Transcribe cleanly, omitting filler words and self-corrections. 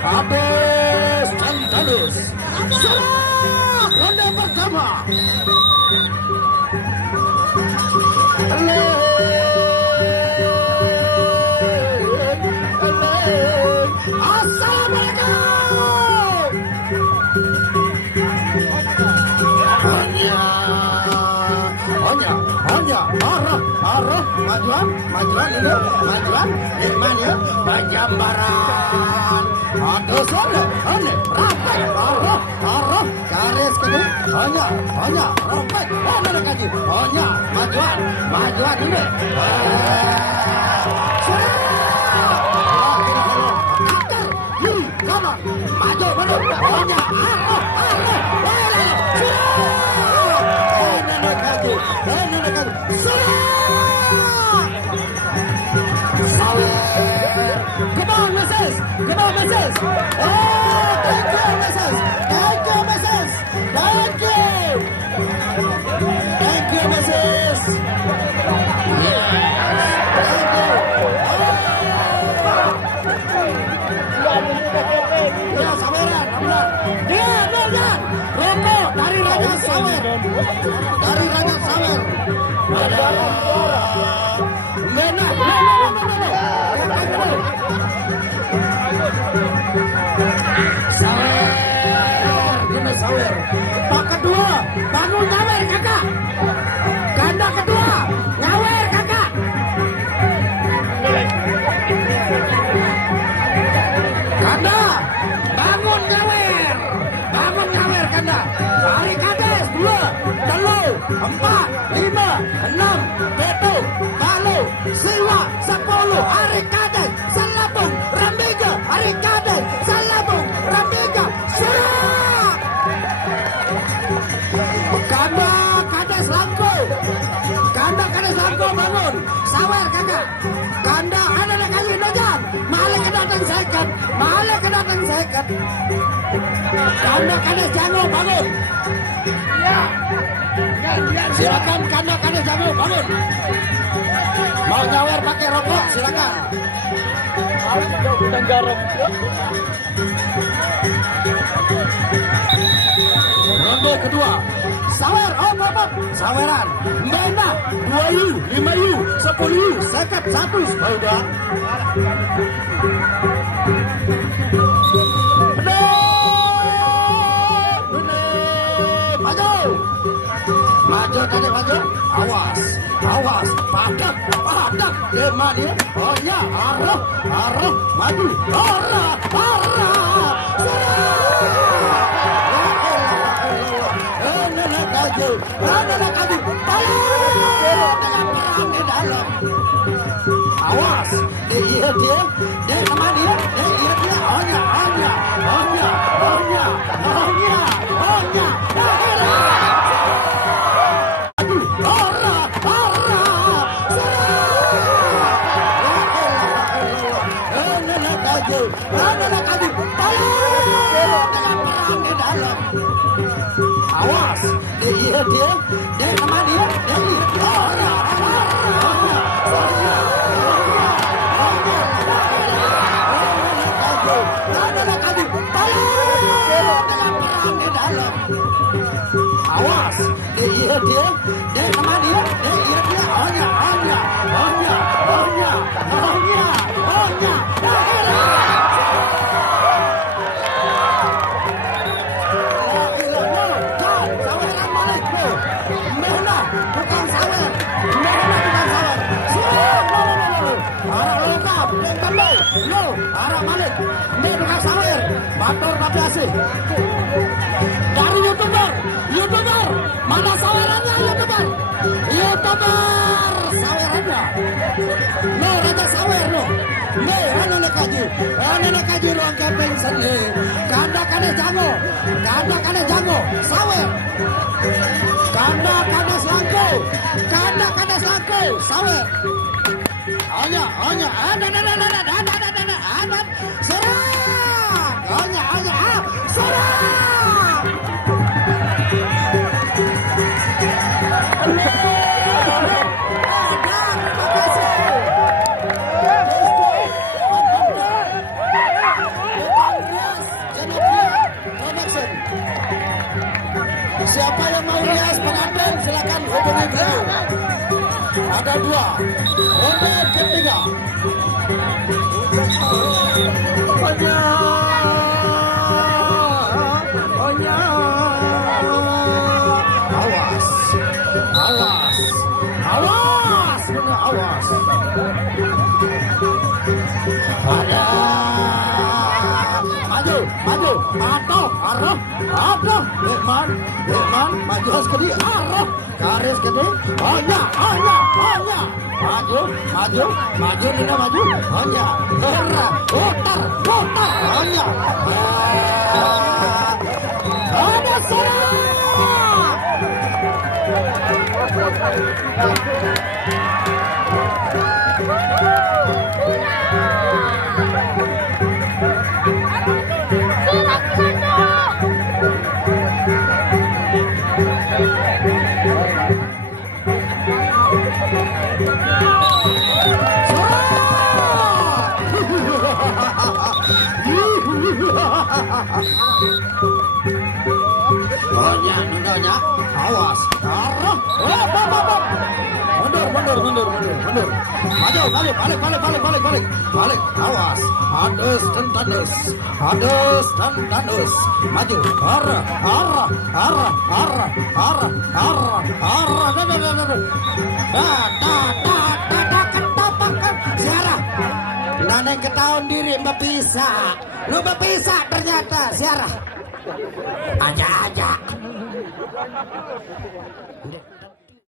Habis Antalus. Serang ronde pertama. Assalamualaikum. Hanya arah majuan ini majuan Irmania Bajambaran aduh sana rapat arah garis kedua hanya rapat mana kaji hanya majuan ini kanan maju hanya Come on, Mrs. Oh, thank you, Mrs. Thank you, Mrs. Thank you, Mrs. Yes, thank you. Ya, saweran, benar. Dia, rokok dari Raja Sawer. Sawer. Pak kedua, bangun nyawer kakak. Ganda kedua, nyawer kakak. Ganda, bangun nyawer ganda. Hari kades 2, 3, 4, 5, 6, 7, 8, siwa 10. Hari kades, salabung, rambega. Hari kades, salabung, rambega. Serang. Ganda kades langko bangun. Sawer kakak. Ganda anak kali najam. Malah kedatang second. Ganda kades jango bangun. Silakan ganda kades jango bangun. Mau nyawer pakai rokok silakan. Ronde kedua. Sawer, saweran. Mena, 2U, 5U, 10U, sekep 1, udah. Maju tadi maju. Awas. Padak. Deman ya. Oh ya, arah, maju. Arah. Anak kaju, dengan perang di dalam. Awas, dia sama dia, hanya. Anak kaju, dengan perang di dalam. Awas, dia sama dia, awas, dia sama dia, arah Malik, ini bukan sawer, motor tapi asik. Dari YouTuber, mana sawerannya YouTuber, sawerannya. No, Raja Sawer no. No, anak kaji ruang camping seni. Ganda kades jango, sawer. Ganda kades langko, sawer. Hanya, serang. Terima kasih. kedua, ronde ketiga. Onya, Onya, awas, awas, awas, awas. Ada, maju, maju, atau arah, atau Dekman, maju harus ke dia, arah, garis ke dia, Onya, maju, Nina maju, Onya, gerak, putar, Onya, ada salah. Onya, awas, arah, mundur, maju, balik, awas, hadas dan tandus, maju, arah, siarah, Naneng ketahuan diri lu berpisah ternyata, siarah, aja.